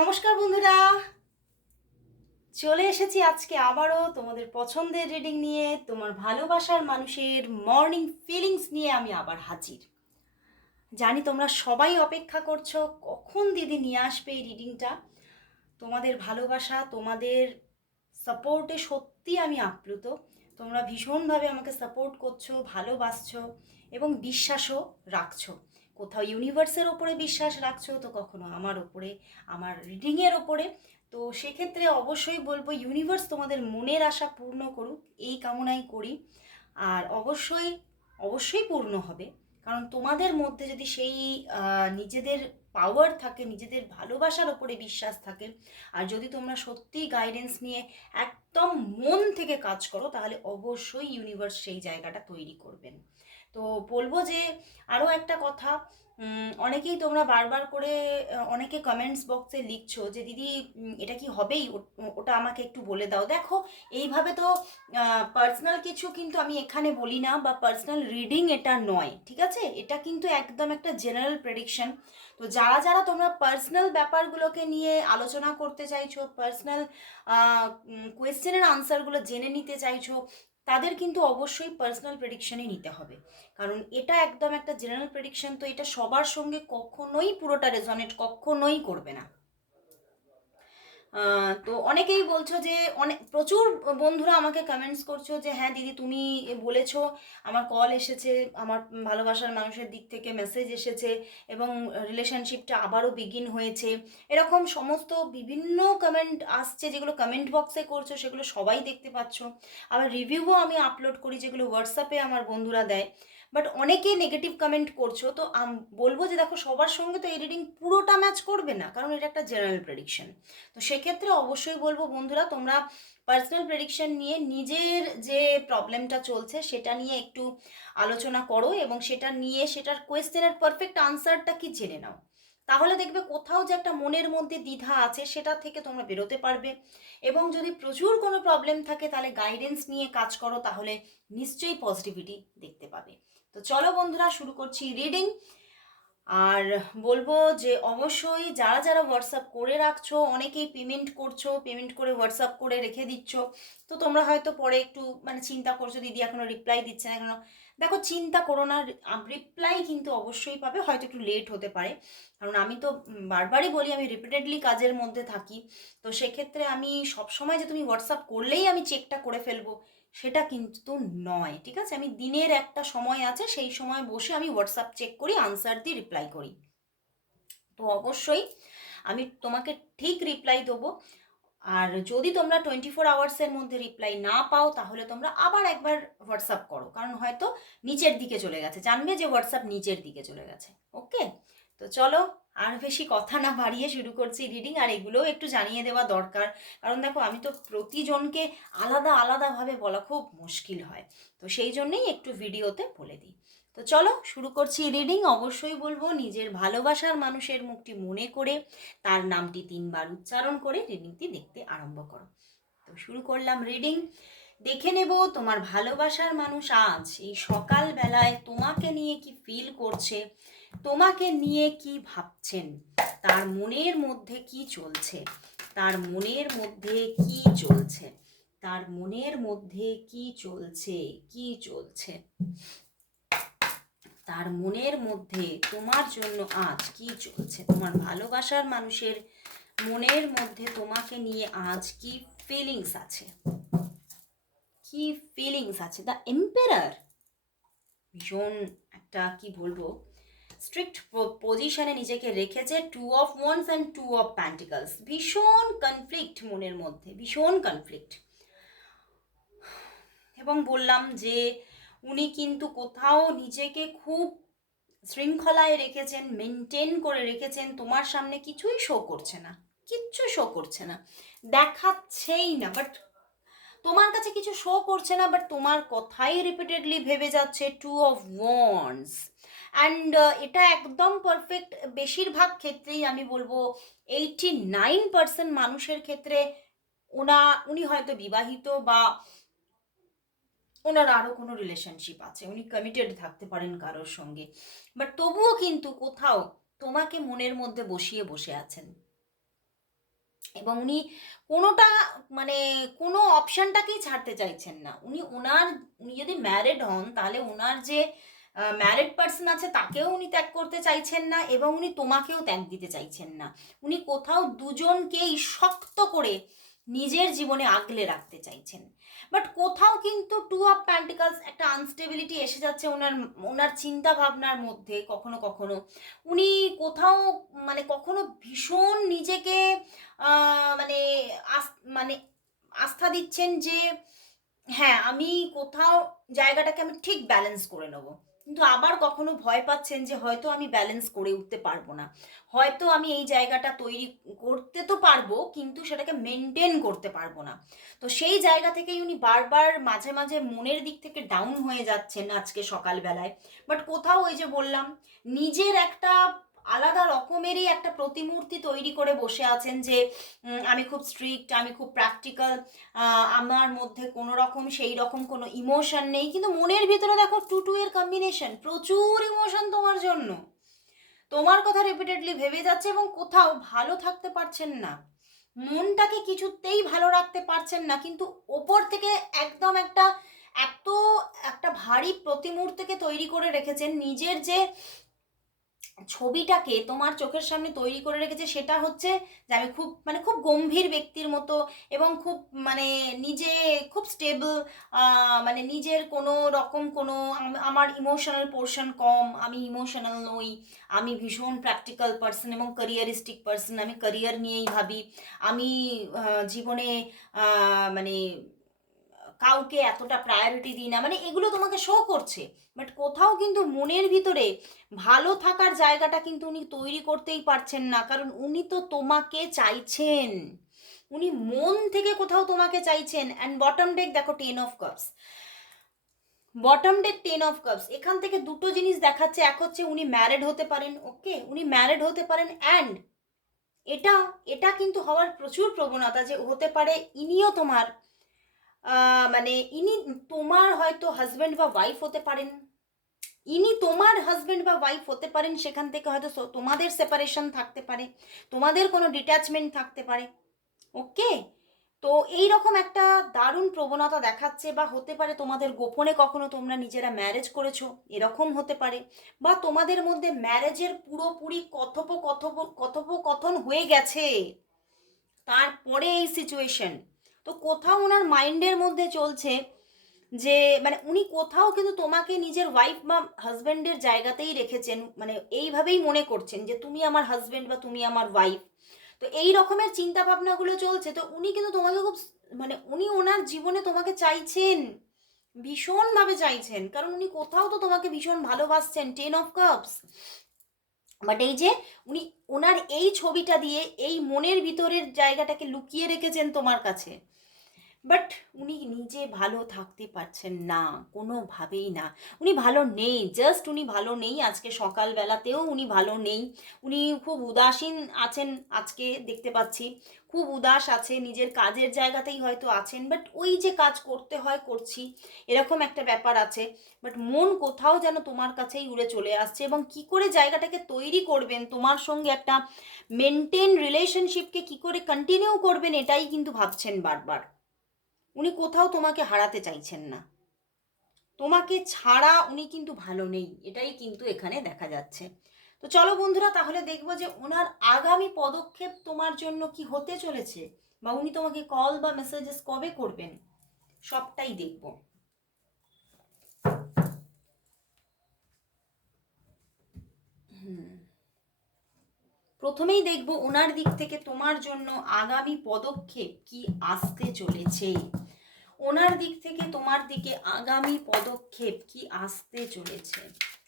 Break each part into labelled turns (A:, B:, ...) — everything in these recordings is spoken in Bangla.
A: নমস্কার বন্ধুরা। চলে এসেছি আজকে আবারও তোমাদের পছন্দের রিডিং নিয়ে, তোমার ভালোবাসার মানুষের মর্নিং ফিলিংস নিয়ে আমি আবার হাজির। জানি তোমরা সবাই অপেক্ষা করছ, কখন দিদি নিয়ে আসবে এই রিডিংটা তোমাদের ভালোবাসা, তোমাদের সাপোর্টে সত্যি আমি আপ্লুত। তোমরা ভীষণভাবে আমাকে সাপোর্ট করছ, ভালোবাসছো এবং বিশ্বাসও রাখছো। কোথাও ইউনিভার্সের ওপরে বিশ্বাস রাখছো তো কখনো আমার ওপরে, আমার রিডিংয়ের ওপরে? তো সেক্ষেত্রে অবশ্যই বলব ইউনিভার্স তোমাদের মনের আশা পূর্ণ করুক, এই কামনাই করি। আর অবশ্যই অবশ্যই পূর্ণ হবে। কারণ তোমাদের মধ্যে যদি সেই নিজেদের পাওয়ার থাকে, নিজেদের ভালোবাসার ওপরে বিশ্বাস থাকে, আর যদি তোমরা সত্যি গাইডেন্স নিয়ে একদম মন থেকে কাজ করো, তাহলে অবশ্যই ইউনিভার্স সেই জায়গাটা তৈরি করবেন। তো বলব যে আরও একটা কথা অনেকেই তোমরা বারবার করে অনেকে কমেন্টস বক্সে লিখছো যে, দিদি এটা কি হবেই? ওটা আমাকে একটু বলে দাও। দেখো, এইভাবে তো পার্সোনাল কিছু কিন্তু আমি এখানে বলি না বা পার্সোনাল রিডিং এটা নয়, ঠিক আছে? এটা কিন্তু একদম একটা জেনারেল প্রেডিকশন তো যারা যারা তোমরা পার্সোনাল ব্যাপারগুলোকে নিয়ে আলোচনা করতে চাইছো পার্সোনাল কোয়েশ্চেনের আনসারগুলো জেনে নিতে চাইছো তাদের কিন্তু অবশ্যই পার্সোনাল প্রেডিকশনই নিতে হবে। কারণ এটা একদম একটা জেনারেল প্রেডিকশান তো এটা সবার সঙ্গে কখনোই পুরোটা রেজনেট কখনোই করবে না। তো অনেকেই বলছো যে অনেক প্রচুর বন্ধুরা আমাকে কমেন্টস করছ যে হ্যাঁ দিদি, তুমি বলেছ, আমার কল এসেছে, আমার ভালোবাসার মানুষের দিক থেকে মেসেজ এসেছে এবং রিলেশনশিপটা আবারও বিগিন হয়েছে। এরকম সমস্ত বিভিন্ন কমেন্ট আসছে, যেগুলো কমেন্ট বক্সে করছ, সেগুলো সবাই দেখতে পাচ্ছ। আবার রিভিউও আমি আপলোড করি, যেগুলো হোয়াটসঅ্যাপে আমার বন্ধুরা দেয়। বাট অনেকেই নেগেটিভ কমেন্ট করছ, তো বলব যে দেখো সবার সঙ্গে তো এই রিডিং পুরোটা ম্যাচ করবে না, কারণ এটা একটা জেনারেল প্রেডিকশন তো সেক্ষেত্রে অবশ্যই বলব বন্ধুরা, তোমরা পার্সোনাল প্রেডিকশন নিয়ে নিজের যে প্রবলেমটা চলছে সেটা নিয়ে একটু আলোচনা করো এবং সেটা নিয়ে সেটার কোয়েশ্চেনের পারফেক্ট আনসারটা কি জেনে নাও। তাহলে দেখবে কোথাও যে একটা মনের মধ্যে দ্বিধা আছে সেটা থেকে তোমরা বেরোতে পারবে এবং যদি প্রচুর কোনো প্রবলেম থাকে তাহলে গাইডেন্স নিয়ে কাজ করো, তাহলে নিশ্চয়ই পজিটিভিটি দেখতে পাবে। তো চলো বন্ধুরা, শুরু করছি রিডিং আর বলব যে অবশ্যই যারা যারা হোয়াটসঅ্যাপ করে রাখছো, অনেকেই পেমেন্ট করছ পেমেন্ট করে হোয়াটসঅ্যাপ করে রেখে দিচ্ছ, তো তোমরা হয়তো পরে একটু মানে চিন্তা করছ, দিদি এখনও রিপ্লাই দিচ্ছে না এখনও দেখো, চিন্তা করো না রিপ্লাই কিন্তু অবশ্যই পাবে, হয়তো একটু লেট হতে পারে। কারণ আমি তো বারবারই বলি, আমি রিপিটেডলি কাজের মধ্যে থাকি, তো সেক্ষেত্রে আমি সবসময় যে তুমি হোয়াটসঅ্যাপ করলেই আমি চেকটা করে ফেলব। সেটা কিন্তু নয়, ঠিক আছে? আমি দিনের একটা সময় আছে, সেই সময় বসে আমি হোয়াটসঅ্যাপ চেক করি আনসার দিয়ে রিপ্লাই করি। তো অবশ্যই আমি তোমাকে ঠিক রিপ্লাই দেবো। আর যদি তোমরা টোয়েন্টি ফোর আওয়ার্সের মধ্যে রিপ্লাই না পাও, তাহলে তোমরা আবার একবার হোয়াটসঅ্যাপ করো। কারণ হয়তো নিচের দিকে চলে গেছে। জানবে যে হোয়াটসঅ্যাপ নিচের দিকে চলে গেছে। ওকে তো চলো আর বেশি কথা না বাড়িয়ে শুরু করছি রিডিং আর এগুলোও একটু জানিয়ে দেওয়া দরকার। কারণ দেখো, আমি তো প্রতিজনকে আলাদা আলাদাভাবে বলা খুব মুশকিল হয়। তো সেই জন্যেই একটু ভিডিওতে বলে দিই। তো চলো, শুরু করছি রিডিং অবশ্যই বলব, নিজের ভালোবাসার মানুষের মুখটি মনে করে, তার নামটি তিনবার উচ্চারণ করে রিডিংটি দেখতে আরম্ভ করো। তো শুরু করলাম রিডিং দেখে নেব, তোমার ভালোবাসার মানুষ আজ, এই সকাল বেলায় তোমাকে নিয়ে কি ফিল করছে? তোমাকে নিয়ে কি ভাবছেন? তার মনের মধ্যে কি চলছে? তার মনের মধ্যে কি চলছে? তার মনের মধ্যে কি চলছে? কি চলছে? তার মনের মধ্যে তোমার জন্য আজ কি চলছে? তোমার ভালোবাসার মানুষের মনের মধ্যে তোমাকে নিয়ে আজ কি ফিলিংস আছে? কি ফিলিংস আছে? দ্য এম্পেরার ভীষণ একটা কি বলব? স্ট্রিক্ট পজিশনে নিজেকে রেখেছে two of wands and two of pentacles ভীষণ কনফ্লিক্ট মনের মধ্যে, ভীষণ কনফ্লিক্ট এবং বললাম যে, উনি কিন্তু কোথাও নিজেকে খুব শৃঙ্খলায় রেখেছেন মেনটেন করে রেখেছেন, তোমার সামনে কিছুই শো করছে না, কিচ্ছু শো করছে না, দেখাচ্ছেই না বাট তোমার কাছে কিছু শো করছে না বাট তোমার কথাই রিপিটেডলি ভেবে যাচ্ছে টু অফ ওয়ান্স অ্যান্ড এটা একদম পারফেক্ট বেশিরভাগ ক্ষেত্রেই আমি বলব এইটি নাইন পার্সেন্ট মানুষের ক্ষেত্রে ওনা, উনি হয়তো বিবাহিত বা ওনার আরও কোনো রিলেশনশিপ আছে, উনি কমিটেড থাকতে পারেন কারোর সঙ্গে। বাট তবুও কিন্তু কোথাও তোমাকে মনের মধ্যে বসিয়ে বসে আছেন। এবং উনি কোনোটা মানে কোনো অপশানটাকেই ছাড়তে চাইছেন না। উনি ওনার, উনি যদি ম্যারিড হন তাহলে ওনার যে ম্যারিড পার্সন আছে, তাকেও উনি ত্যাগ করতে চাইছেন না এবং উনি তোমাকেও ত্যাগ দিতে চাইছেন না। উনি কোথাও দুজনকেই শক্ত করে নিজের জীবনে আগলে রাখতে চাইছেন। বাট কোথাও কিন্তু টু অফ প্যান্টিকালস একটা আনস্টেবিলিটি এসে যাচ্ছে ওনার ওনার চিন্তা ভাবনার মধ্যে কখনো কখনো। উনি কোথাও মানে কখনো ভীষণ নিজেকে মানে মানে আস্থা দিচ্ছেন যে হ্যাঁ আমি কোথাও জায়গাটাকে আমি ঠিক ব্যালেন্স করে নেব। কিন্তু আবার কখনো ভয় পাচ্ছেন যে হয়তো আমি ব্যালেন্স করে উঠতে পারব না। হয়তো আমি এই জায়গাটা তৈরি করতে তো পারব, কিন্তু সেটাকে মেনটেন করতে পারব না। তো সেই জায়গা থেকেই উনি বারবার মাঝে মাঝে মনের দিক থেকে ডাউন হয়ে যাচ্ছেন আজকে সকালবেলায়। বাট কোথাও ওই যে বললাম, নিজের একটা আলাদা রকমেরই একটা প্রতিমূর্তি তৈরি করে বসে আছেন যে আমি খুব স্ট্রিক্ট আমি খুব প্র্যাকটিক্যাল আমার মধ্যে কোনো রকম, সেই রকম কোনো ইমোশন নেই। কিন্তু মনের ভিতরে দেখো টু টু এর কম্বিনেশন প্রচুর ইমোশন তোমার জন্য। তোমার কথা রিপিটেডলি ভেবে যাচ্ছে এবং কোথাও ভালো থাকতে পারছেন না। মনটাকে কিছুতেই ভালো রাখতে পারছেন না, কিন্তু ওপর থেকে একদম একটা, এত একটা ভারী প্রতিমূর্তিকে তৈরি করে রেখেছেন, নিজের যে ছবিটাকে তোমার চোখের সামনে তৈরি করে রেখেছে সেটা হচ্ছে যে আমি খুব মানে খুব গম্ভীর ব্যক্তির মতো এবং খুব মানে নিজে খুব স্টেবল মানে নিজের কোনো রকম কোনো আমার ইমোশনাল পোর্শন কম, আমি ইমোশনাল নই, আমি ভীষণ প্র্যাকটিক্যাল পার্সন এবং ক্যারিয়ারিস্টিক পার্সন আমি ক্যারিয়ার নিয়েই ভাবি, আমি জীবনে মানে কাউকে এতটা প্রায়োরিটি দিই না। মানে এগুলো তোমাকে শো করছে। বাট কোথাও কিন্তু মনের ভিতরে ভালো থাকার জায়গাটা কিন্তু উনি তৈরি করতেই পারছেন না। কারণ উনি তো তোমাকে চাইছেন। উনি মন থেকে কোথাও তোমাকে চাইছেন। অ্যান্ড বটম ডেক দেখো ten of cups bottom deck ten of cups এখান থেকে দুটো জিনিস দেখাচ্ছে। এক হচ্ছে উনি ম্যারেড হতে পারেন। ওকে উনি ম্যারেড হতে পারেন। অ্যান্ড এটা এটা কিন্তু হওয়ার প্রচুর প্রবণতা যে হতে পারে। ইনিও তোমার মানে ইনি তোমার হয়তো হাজব্যান্ড বা ওয়াইফ হতে পারেন। ইনি তোমার হাজব্যান্ড বা ওয়াইফ হতে পারেন, সেখান থেকে হয়তো তোমাদের সেপারেশন থাকতে পারে, তোমাদের কোনো ডিট্যাচমেন্ট থাকতে পারে। ওকে তো এই রকম একটা দারুণ প্রবণতা দেখাচ্ছে বা হতে পারে তোমাদের গোপনে কখনো তোমরা নিজেরা ম্যারেজ করেছ, এরকম হতে পারে। বা তোমাদের মধ্যে ম্যারেজের পুরোপুরি কথোপকথোপ, কথোপকথন হয়ে গেছে। তারপরে এই সিচুয়েশন তো কোথাও ওনার মাইন্ডের মধ্যে চলছে যে মানে উনি কোথাও কিন্তু তোমাকে নিজের ওয়াইফ বা হাজব্যান্ডের জায়গাতেই রেখেছেন মানে এইভাবেই মনে করছেন যে, তুমি আমার হাজব্যান্ড বা তুমি আমার ওয়াইফ তো এই রকমের চিন্তা ভাবনাগুলো চলছে, তো উনি কিন্তু তোমাকে খুব মানে উনি ওনার জীবনে তোমাকে চাইছেন, ভীষণভাবে চাইছেন। কারণ উনি কোথাও তো তোমাকে ভীষণ ভালোবাসছেন টেন অফ কাপস বাট এই যে উনি ওনার এই ছবিটা দিয়ে এই মনের ভিতরের জায়গাটাকে লুকিয়ে রেখেছেন তোমার কাছে। বাট উনি নিজে ভালো থাকতে পারছেন না, কোনোভাবেই না। উনি ভালো নেই জাস্ট উনি ভালো নেই আজকে সকালবেলাতেও উনি ভালো নেই। উনি খুব উদাসীন আছেন আজকে দেখতে পাচ্ছি। খুব উদাস আছে, নিজের কাজের জায়গাতেই হয়তো আছেন বাট ওই যে কাজ করতে হয়, করছি। এরকম একটা ব্যাপার আছে। বাট মন কোথাও যেন তোমার কাছেই উড়ে চলে আসছে এবং কি করে জায়গাটাকে তৈরি করবেন, তোমার সঙ্গে একটা মেনটেন রিলেশনশিপকে কি করে কন্টিনিউ করবেন, এটাই কিন্তু ভাবছেন বারবার। উনি কোথাও তোমাকে হারাতে চাইছেন না। তোমাকে ছাড়া উনি কিন্তু ভালো নেই, এটাই কিন্তু এখানে দেখা যাচ্ছে। তো চলো বন্ধুরা, তাহলে দেখব যে ওনার আগামী পদক্ষেপ তোমার জন্য কি হতে চলেছে বা উনি তোমাকে কল বা মেসেজেস কবে করবেন, সবটাই দেখব। প্রথমেই দেখব ওনার দিক থেকে তোমার জন্য আগামী পদক্ষেপ কি আসতে চলেছে। ওনার দিক থেকে তোমার দিকে আগামী পদক্ষেপ কি আসতে চলেছে?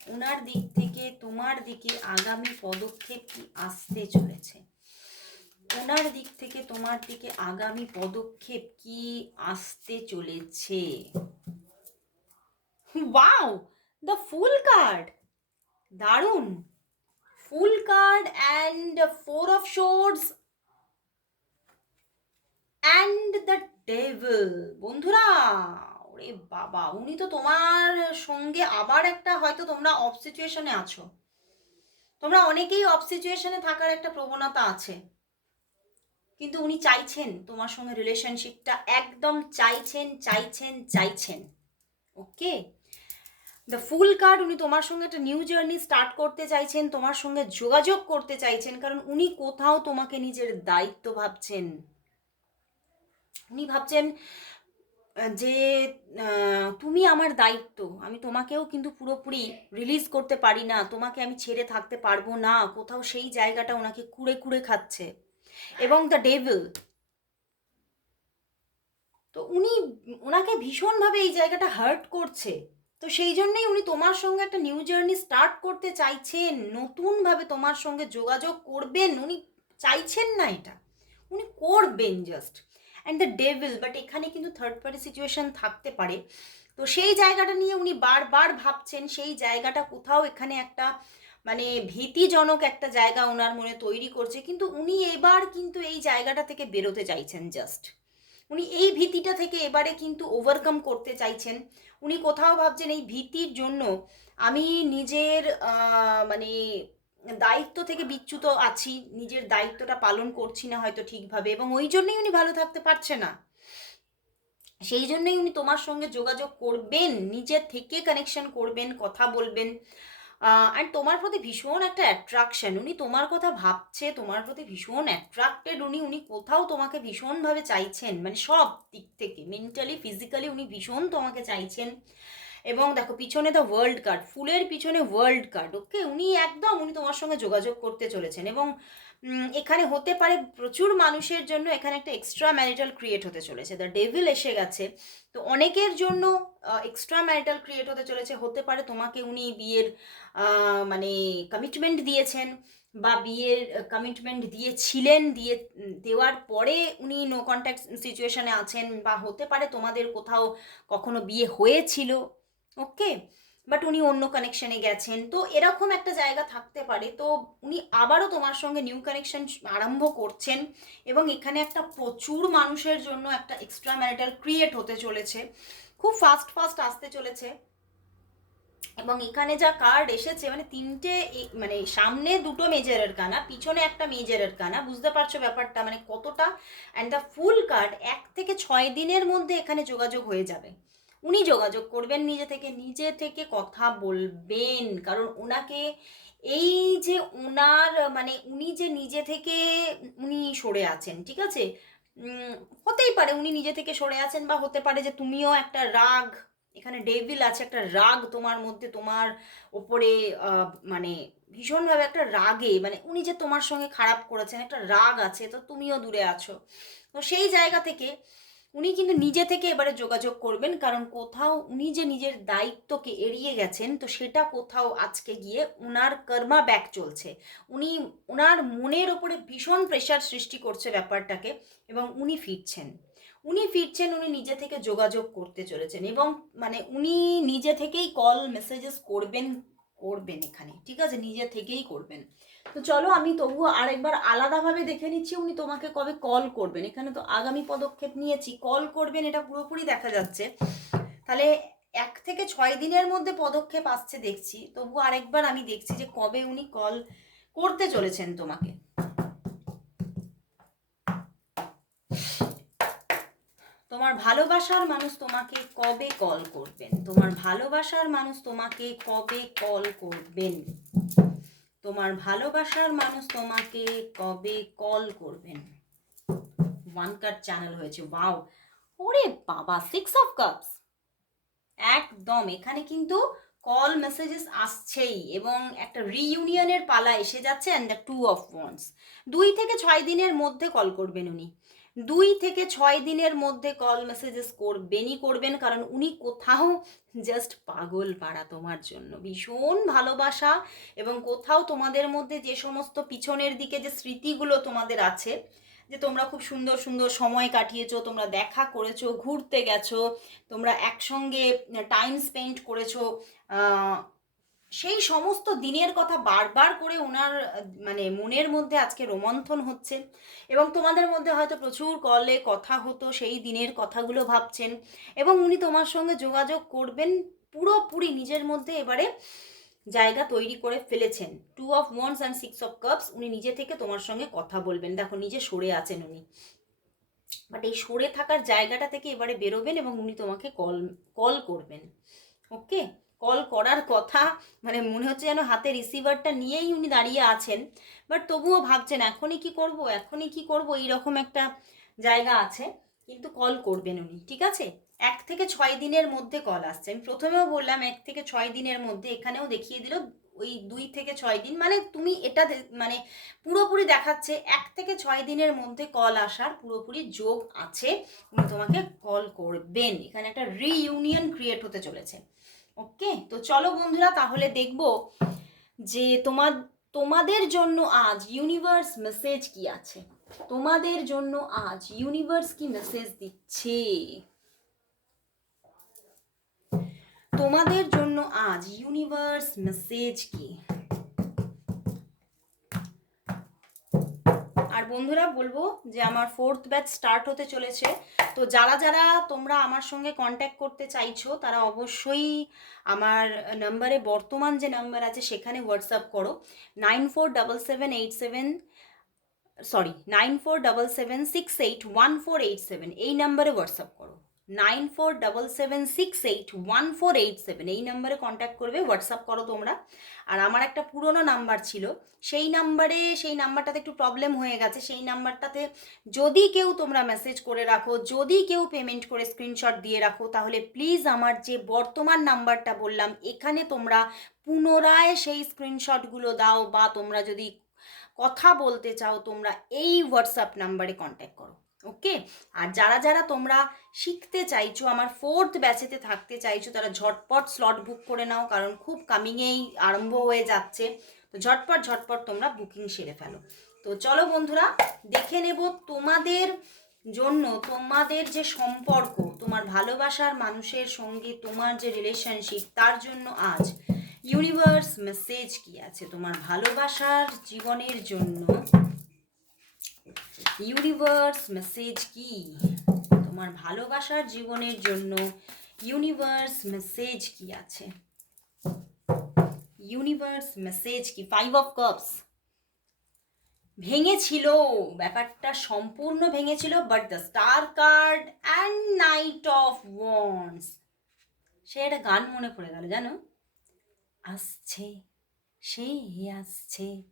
A: ওনার দিক থেকে তোমার দিকে আগামী পদক্ষেপ কি আসতে চলেছে? ওনার দিক থেকে তোমার দিকে আগামী পদক্ষেপ কি আসতে চলেছে? ওয়াও দ্য ফুল কার্ড দারুণ! Fool card and four of swords and the devil বন্ধুরা, ওরে বাবা, উনি তো তোমার সঙ্গে আবার একটা হয়তো তোমরা অফ সিচুয়েশনে আছো। তোমরা অনেকেই অফ সিচুয়েশনে থাকার একটা প্রবণতা আছে। কিন্তু উনি চাইছেন তোমার সঙ্গে রিলেশনশিপটা একদম চাইছেন চাইছেন চাইছেন। ওকে? দ্য ফুল কার্ড উনি তোমার সঙ্গে একটা নিউ জার্নি স্টার্ট করতে চাইছেন, তোমার সঙ্গে যোগাযোগ করতে চাইছেন, কারণ উনি কোথাও তোমাকে নিজের দায়িত্ব ভাবছেন। উনি ভাবছেন যে তুমি আমার দায়িত্ব, আমি তোমাকেও কিন্তু পুরোপুরি রিলিজ করতে পারি না, তোমাকে আমি ছেড়ে থাকতে পারব না, কোথাও সেই জায়গাটা ওনাকে কুড়ে কুড়ে খাচ্ছে এবং দ্য ডেভিল তো উনি ওনাকে ভীষণভাবে এই জায়গাটা হার্ট করছে। তো সেই জন্যই উনি তোমার সঙ্গে একটা নিউ জার্নি স্টার্ট করতে চাইছেন, নতুনভাবে তোমার সঙ্গে যোগাযোগ করবেন, উনি চাইছেন না এটা। উনি করবেন just and the devil but এখানে কিন্তু থার্ড পার্টি সিচুয়েশন থাকতে পারে। তো সেই জায়গাটা নিয়ে উনি বারবার ভাবছেন, সেই জায়গাটা কোথাও এখানে একটা মানে ভীতিজনক একটা জায়গা ওনার মনে তৈরি করছে, কিন্তু উনি এবার কিন্তু এই জায়গাটা থেকে বেরোতে চাইছেন জাস্ট উনি এই ভীতিটা থেকে এবারে কিন্তু ওভারকাম করতে চাইছেন। উনি কোথাও ভাবছেন এই ভীতির জন্য আমি নিজের মানে দায়িত্ব থেকে বিচ্যুত আছি, নিজের দায়িত্বটা পালন করছি না হয়তো ঠিকভাবে, এবং ওই জন্যই উনি ভালো থাকতে পারছে না। সেই জন্যই উনি তোমার সঙ্গে যোগাযোগ করবেন, নিজের থেকে কানেকশন করবেন, কথা বলবেন। অ্যান্ড তোমার প্রতি ভীষণ একটা অ্যাট্রাকশন উনি তোমার কথা ভাবছে, তোমার প্রতি ভীষণ অ্যাট্রাক্টেড উনি উনি কোথাও তোমাকে ভীষণভাবে চাইছেন মানে সব দিক থেকে মেন্টালি ফিজিক্যালি উনি ভীষণ তোমাকে চাইছেন। এবং দেখো পিছনে দ্য ওয়ার্ল্ড কার্ড ফুলের পিছনে ওয়ার্ল্ড কার্ড ওকে উনি একদম, উনি তোমার সঙ্গে যোগাযোগ করতে চলেছেন এবং এখানে হতে পারে প্রচুর মানুষের জন্য এখানে একটা এক্সট্রা ম্যারিটাল ক্রিয়েট হতে চলেছে। দ্য ডেভিল এসে গেছে। তো অনেকের জন্য এক্সট্রা ম্যারিটাল ক্রিয়েট হতে চলেছে। হতে পারে তোমাকে উনি বিয়ের মানে কমিটমেন্ট দিয়েছেন বা বিয়ের কমিটমেন্ট দিয়েছিলেন, দিয়ে দেওয়ার পরে উনি নো কন্ট্যাক্ট সিচুয়েশনে আছেন বা হতে পারে তোমাদের কোথাও কখনো বিয়ে হয়েছিল। ওকে বাট উনি অন্য কানেকশনে গেছেন। তো এরকম একটা জায়গা থাকতে পারে। তো উনি আবারও তোমার সঙ্গে নিউ কানেকশন আরম্ভ করছেন এবং এখানে একটা প্রচুর মানুষের জন্য একটা এক্সট্রা ম্যারিটাল ক্রিয়েট হতে চলেছে। খুব ফাস্ট ফাস্ট আসতে চলেছে। এবং এখানে যা কার্ড এসেছে মানে তিনটে মানে সামনে দুটো মেজারের কানা পিছনে একটা মেজারের কানা বুঝতে পারছ ব্যাপারটা? মানে কতটা? অ্যান্ড দ্য ফুল কার্ড এক থেকে ছয় দিনের মধ্যে এখানে যোগাযোগ হয়ে যাবে। উনি যোগাযোগ করবেন নিজে থেকে নিজে থেকে কথা বলবেন। কারণ ওনাকে এই যে ওনার মানে উনি যে নিজে থেকে উনি সরে আছেন, ঠিক আছে? হতেই পারে উনি নিজে থেকে সরে আছেন বা হতে পারে যে তুমিও একটা রাগ, এখানে ডেভিল আছে, একটা রাগ তোমার মধ্যে, তোমার ওপরে মানে ভীষণভাবে একটা রাগে মানে উনি যে তোমার সঙ্গে খারাপ করেছেন, একটা রাগ আছে, তো তুমিও দূরে আছো। তো সেই জায়গা থেকে উনি কিন্তু নিজে থেকে এবারে যোগাযোগ করবেন, কারণ কোথাও উনি যে নিজের দায়িত্বকে এড়িয়ে গেছেন, তো সেটা কোথাও আজকে গিয়ে উনার কর্মা ব্যাক চলছে। উনি ওনার মনের ওপরে ভীষণ প্রেশার সৃষ্টি করছে ব্যাপারটাকে এবং উনি ফিরছেন। উনি ফিরছেন, উনি নিজে থেকে যোগাযোগ করতে চলেছেন এবং মানে উনি নিজে থেকেই কল মেসেজেস করবেন করবেন এখানে, ঠিক আছে? নিজে থেকেই করবেন। তো চলো, আমি তবুও আরেকবার আলাদাভাবে দেখে নিচ্ছি, উনি তোমাকে কবে কল করবেন। এখানে তো আগামী পদক্ষেপ নিয়েছি। কল করবেন, এটা পুরোপুরি দেখা যাচ্ছে। তাহলে এক থেকে ছয় দিনের মধ্যে পদক্ষেপ আসছে দেখছি। তবু আরেকবার আমি দেখছি যে কবে উনি কল করতে চলেছেন তোমাকে। তোমার ভালোবাসার মানুষ তোমাকে কবে কল করবেন? তোমার ভালোবাসার মানুষ তোমাকে কবে কল করবেন? তোমার ভালোবাসার মানুষ তোমাকে কবে কল করবেন? ওয়ান কার্ড চ্যানেল হয়েছে ওয়াও ওরে বাবা সিক্স অফ কাপস একদম, এখানে কিন্তু কল মেসেজেস আসছেই এবং একটা রিইউনিয়নের পালা এসে যাচ্ছে and the two of wands দুই থেকে ছয় দিনের মধ্যে কল করবেন উনি। দুই থেকে ছয় দিনের মধ্যে কল মেসেজেস করবেনই করবেন, কারণ উনি কোথাও জাস্ট পাগল পাড়া তোমার জন্য। ভীষণ ভালোবাসা এবং কোথাও তোমাদের মধ্যে যে সমস্ত পিছনের দিকে যে স্মৃতিগুলো তোমাদের আছে, যে তোমরা খুব সুন্দর সুন্দর সময় কাটিয়েছো, তোমরা দেখা করেছ, ঘুরতে গেছো, তোমরা একসঙ্গে টাইম স্পেন্ড করেছ সেই সমস্ত দিনের কথা বারবার করে ওনার মানে মনের মধ্যে আজকে রোমন্থন হচ্ছে এবং তোমাদের মধ্যে হয়তো প্রচুর কলে কথা হতো, সেই দিনের কথাগুলো ভাবছেন এবং উনি তোমার সঙ্গে যোগাযোগ করবেন পুরোপুরি নিজের মধ্যে এবারে জায়গা তৈরি করে ফেলেছেন। Two of wands and six of cups উনি নিজে থেকে তোমার সঙ্গে কথা বলবেন। দেখো, নিজে সরে আছেন উনি। বাট এই সরে থাকার জায়গাটা থেকে এবারে বেরোবেন এবং উনি তোমাকে কল কল করবেন। ওকে কল করার কথা মানে মনে হচ্ছে যেন হাতে রিসিভারটা নিয়েই উনি দাঁড়িয়ে আছেন। বাট তবুও ভাবছেন, এখনই কি করব, এখনই কি করব, এইরকম একটা জায়গা আছে। কিন্তু কল করবেন উনি, ঠিক আছে? এক থেকে ছয় দিনের মধ্যে কল আসছে। আমি প্রথমেও বললাম, এক থেকে ছয় দিনের মধ্যে এখানেও দেখিয়ে দিল, ওই দুই থেকে ছয় দিন মানে তুমি এটা মানে পুরোপুরি দেখাচ্ছে, এক থেকে ছয় দিনের মধ্যে কল আসার পুরোপুরি যোগ আছে। উনি তোমাকে কল করবেন। এখানে একটা রিইউনিয়ন ক্রিয়েট হতে চলেছে। ওকে? তো চলো বন্ধুরা, তাহলে দেখব যে তোমার, তোমাদের জন্য আজ ইউনিভার্স মেসেজ কি আছে? তোমাদের জন্য আজ ইউনিভার্স কি মেসেজ দিচ্ছে? তোমাদের জন্য আজ ইউনিভার্স মেসেজ কি? বন্ধুরা বলব যে আমার ফোর্থ ব্যাচ স্টার্ট হতে চলেছে। তো যারা যারা তোমরা আমার সঙ্গে কন্ট্যাক্ট করতে চাইছো, তারা অবশ্যই আমার নাম্বারে বর্তমান যে নাম্বার আছে, সেখানে হোয়াটসঅ্যাপ করো। Nine four double seven eight seven sorry nine four double seven six eight one four eight seven এই নাম্বারে হোয়াটসঅ্যাপ করো। Nine four double seven six eight one four eight seven এই নাম্বারে কন্ট্যাক্ট করবে হোয়াটসঅ্যাপ করো তোমরা। আর আমার একটা পুরনো নাম্বার ছিল, সেই নাম্বারে সেই নাম্বারটাতে একটু প্রবলেম হয়ে গেছে, সেই নাম্বারটাতে যদি কেউ তোমরা মেসেজ করে রাখো, যদি কেউ পেমেন্ট করে স্ক্রিনশট দিয়ে রাখো, তাহলে প্লিজ আমার যে বর্তমান নাম্বারটা বললাম, এখানে তোমরা পুনরায় সেই স্ক্রিনশটগুলো দাও বা তোমরা যদি কথা বলতে চাও, তোমরা এই হোয়াটসঅ্যাপ নাম্বারে কন্ট্যাক্ট করো। ওকে আর যারা যারা তোমরা শিখতে চাইছো, আমার ফোর্থ ব্যাচেতে থাকতে চাইছো, তারা ঝটপট স্লট বুক করে নাও, কারণ খুব কামিংয়েই আরম্ভ হয়ে যাচ্ছে। তো ঝটপট ঝটপট তোমরা বুকিং সেরে ফেলো। তো চলো বন্ধুরা, দেখে নেব তোমাদের জন্য, তোমাদের যে সম্পর্ক, তোমার ভালোবাসার মানুষের সঙ্গে তোমার যে রিলেশনশিপ তার জন্য আজ ইউনিভার্স মেসেজ কি আছে? তোমার ভালোবাসার জীবনের জন্য ইউনিভার্স মেসেজ কি? তোমার ভালোবাসার জীবনের জন্য ইউনিভার্স মেসেজ কি আছে? ইউনিভার্স মেসেজ কি? ফাইভ অফ কাপস ভেঙেছিল, ব্যাপারটা সম্পূর্ণ ভেঙেছিল but the star card and knight of wands সে একটা গান মনে পড়ে গেল, জানো? আসছে, সে আসছে।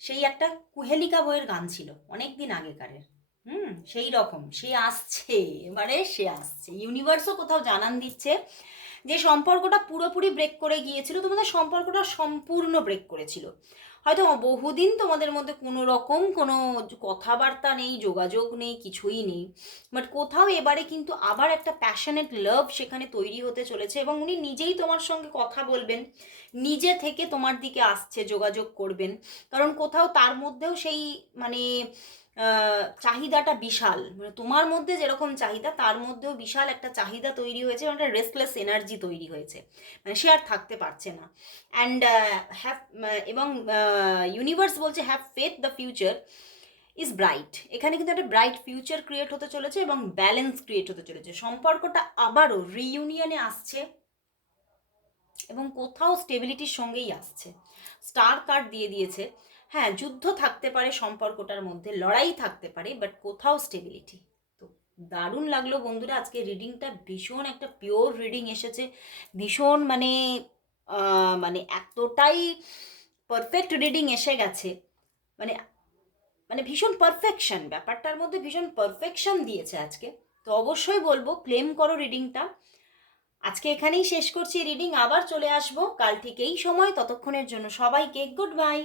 A: সেই একটা কুহেলিকা বইয়ের গান ছিল অনেক দিন আগেকারের। হুম, সেই রকম, সে আসছে, এবারে সে আসছে। ইউনিভার্সও কোথাও জানান দিচ্ছে যে সম্পর্কটা পুরোপুরি ব্রেক করে গিয়েছিল তোমাদের সম্পর্কটা সম্পূর্ণ ব্রেক করেছিল। হয়তো বহুদিন তোমাদের মধ্যে কোনো রকম কোনো কথাবার্তা নেই, যোগাযোগ নেই, কিছুই নেই। বাট কোথাও এবারে কিন্তু আবার একটা প্যাশনেট লাভ সেখানে তৈরি হতে চলেছে এবং উনি নিজেই তোমার সঙ্গে কথা বলবেন, নিজে থেকে তোমার দিকে আসছে, যোগাযোগ করবেন। কারণ কোথাও তার মধ্যেও সেই মানে চাহিদাটা বিশাল। মানে তোমার মধ্যে যেরকম চাহিদা, তার মধ্যেও বিশাল একটা চাহিদা তৈরি হয়েছে এবং একটা রেস্টলেস এনার্জি তৈরি হয়েছে। মানে সে আর থাকতে পারছে না। অ্যান্ড হ্যাভ এবং ইউনিভার্স বলছে have faith the future is bright এখানে কিন্তু একটা ব্রাইট ফিউচার ক্রিয়েট হতে চলেছে এবং ব্যালেন্স ক্রিয়েট হতে চলেছে। সম্পর্কটা আবারও রিইউনিয়নে আসছে এবং কোথাও স্টেবিলিটির সঙ্গেই আসছে। স্টার কার্ড দিয়ে দিয়েছে। হ্যাঁ যুদ্ধ থাকতে পারে, সম্পর্কটার মধ্যে, লড়াই থাকতে পারে বাট কোথাও স্টেবিলিটি তো দারুণ লাগল বন্ধুরা, আজকে রিডিংটা ভীষণ একটা পিওর রিডিং এসেছে, ভীষণ মানে মানে এতটাই পারফেক্ট রিডিং এসে গেছে মানে মানে ভীষণ পারফেকশন ব্যাপারটার মধ্যে ভীষণ পারফেকশন দিয়েছে আজকে। তো অবশ্যই বলব ক্লেম করো রিডিংটা আজকে এখানেই শেষ করছি রিডিং আবার চলে আসব, কাল ঠিক এই সময়, ততক্ষণের জন্য সবাইকে গুড বাই